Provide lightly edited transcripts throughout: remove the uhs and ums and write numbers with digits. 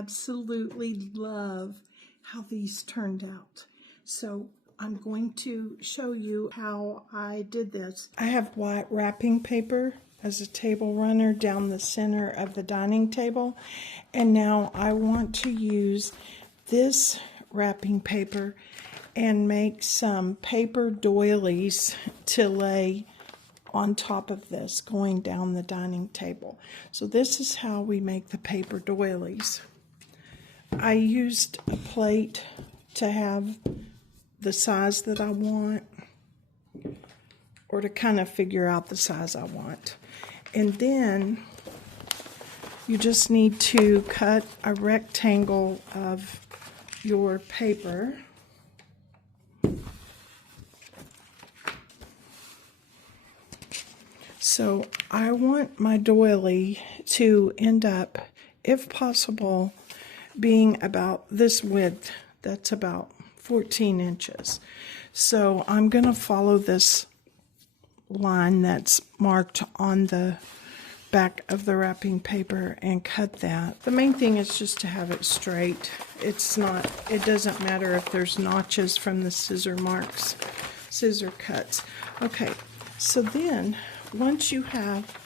absolutely love how these turned out. So I'm going to show you how I did this. I have white wrapping paper as a table runner down the center of the dining table, and now I want to use this wrapping paper and make some paper doilies to lay on top of this going down the dining table. So this is how we make the paper doilies. I used a plate to have the size that I want, or to kind of figure out the size I want. And then you just need to cut a rectangle of your paper. So I want my doily to end up, if possible, being about this width. That's about 14 inches. So I'm going to follow this line that's marked on the back of the wrapping paper and cut that. The main thing is just to have it straight. It doesn't matter if there's notches from the scissor cuts. Okay, so then once you have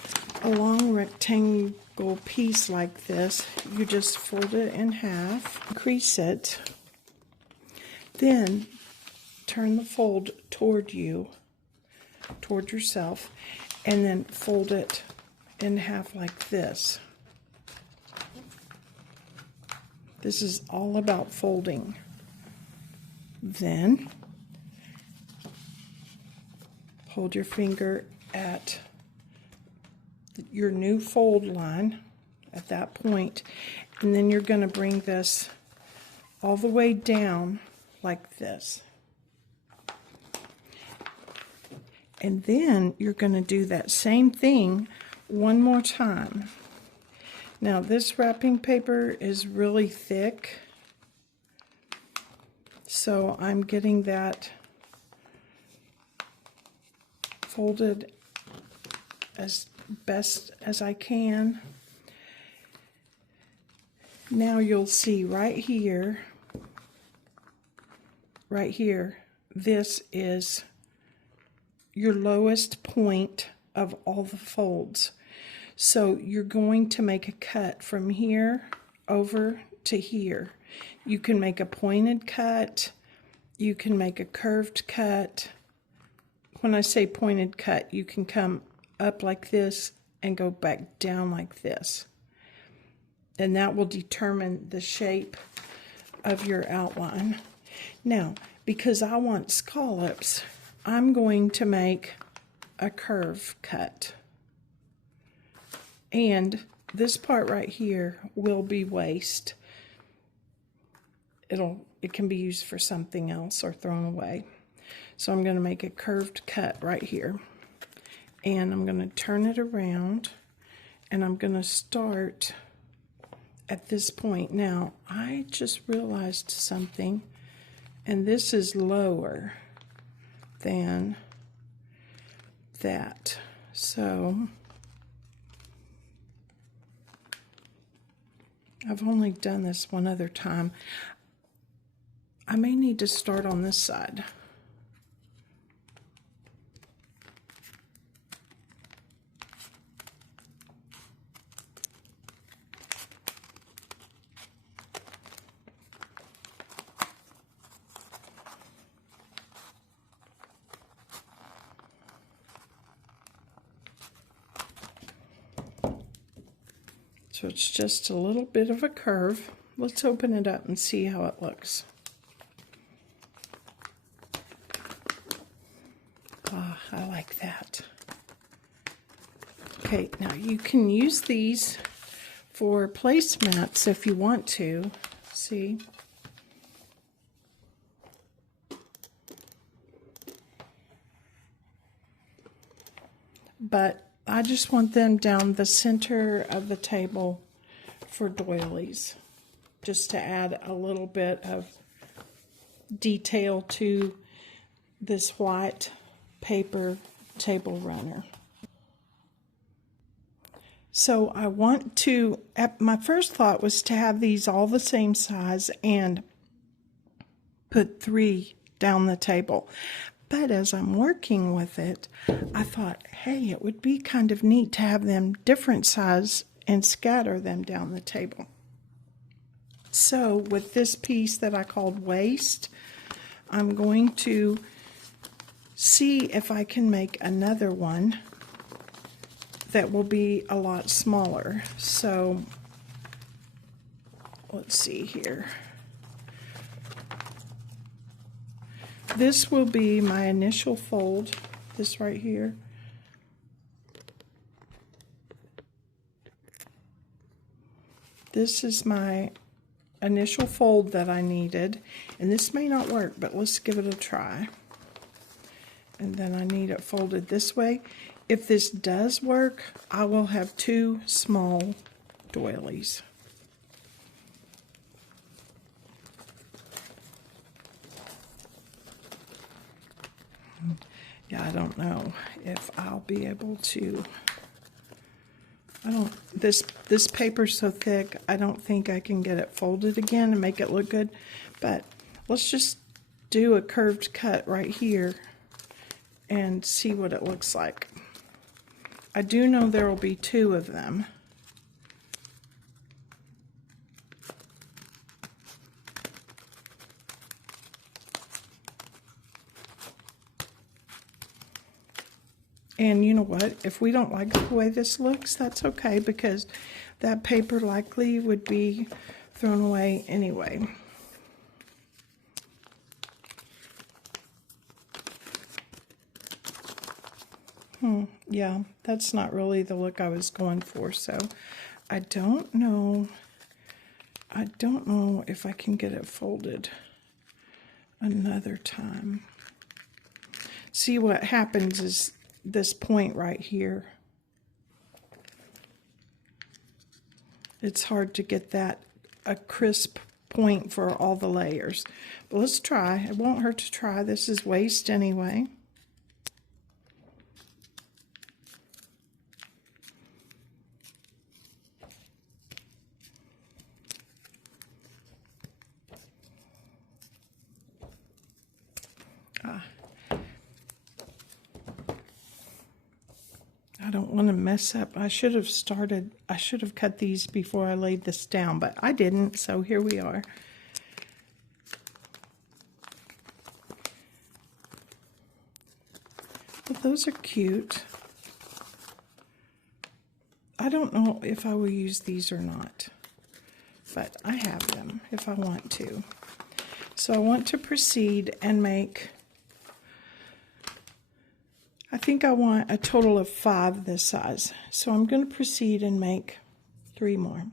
a long rectangle piece like this, you just fold it in half, crease it, then turn the fold toward yourself, and then fold it in half like this. This is all about folding. Then hold your finger at your new fold line at that point, and then you're going to bring this all the way down like this. And then you're going to do that same thing one more time. Now this wrapping paper is really thick, so I'm getting that folded as best as I can. Now you'll see right here, this is your lowest point of all the folds. So you're going to make a cut from here over to here. You can make a pointed cut, you can make a curved cut. When I say pointed cut, you can come up like this and go back down like this. And that will determine the shape of your outline. Now, because I want scallops, I'm going to make a curve cut. And this part right here will be waste. It can be used for something else or thrown away. So I'm going to make a curved cut right here. And I'm going to turn it around, and I'm going to start at this point. Now, I just realized something, and this is lower than that. So I've only done this one other time. I may need to start on this side. So it's just a little bit of a curve. Let's open it up and see how it looks. Ah, I like that. Okay, now you can use these for placemats if you want to. See? But I just want them down the center of the table for doilies, just to add a little bit of detail to this white paper table runner. So I want to, my first thought was to have these all the same size and put 3 down the table. But as I'm working with it, I thought, hey, it would be kind of neat to have them different size and scatter them down the table. So with this piece that I called waist, I'm going to see if I can make another one that will be a lot smaller. So let's see here. This will be my initial fold, this right here. This is my initial fold that I needed, and this may not work, but let's give it a try. And then I need it folded this way. If this does work, I will have 2 small doilies. Yeah, I don't know if I'll be able to. This paper's so thick, I don't think I can get it folded again and make it look good. But let's just do a curved cut right here and see what it looks like. I do know there will be 2 of them. And you know what? If we don't like the way this looks, that's okay, because that paper likely would be thrown away anyway. Yeah, that's not really the look I was going for, so I don't know if I can get it folded another time. See, what happens is this point right here. It's hard to get that a crisp point for all the layers. But let's try. It won't hurt to try. This is waist anyway. I don't want to mess up. I should have cut these before I laid this down, but I didn't, so here we are. But those are cute. I don't know if I will use these or not, but I have them if I want to. So I want to proceed and make, I think I want a total of 5 this size. So I'm going to proceed and make 3 more.